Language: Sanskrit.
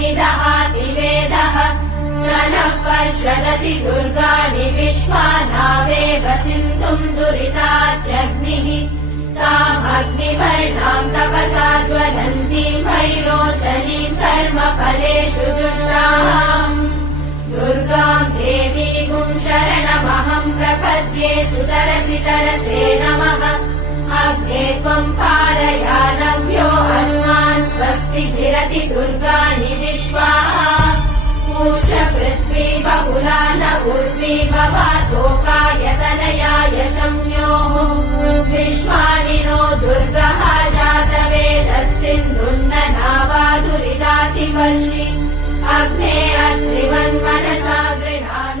निदहाति वेदः स नः पर्षदति दुर्गाणि विश्वानादेव सिन्धुम् दुरितात्यग्निः तामग्निवर्णाम् तपसा ज्वलन्तीम् भैरोचनीम् कर्मफलेषु जुष्टाम् दुर्गाम् देवीगुम् शरणमहम् प्रपद्ये सुतरसि तरसे नमः अग्ने त्वम् पारयानव्यो अस्मान् स्वस्तिभिरति दुर्गाणि विश्वाः पूष पृथ्वी बहुला न उर्वी भवातोकायतनयाय संयोः विश्वानि नो दुर्गः जातवेदः सिन्धुन्न नावा दुरितातिवर्षि अग्ने अत्रिवन्मनसा गृह्णाति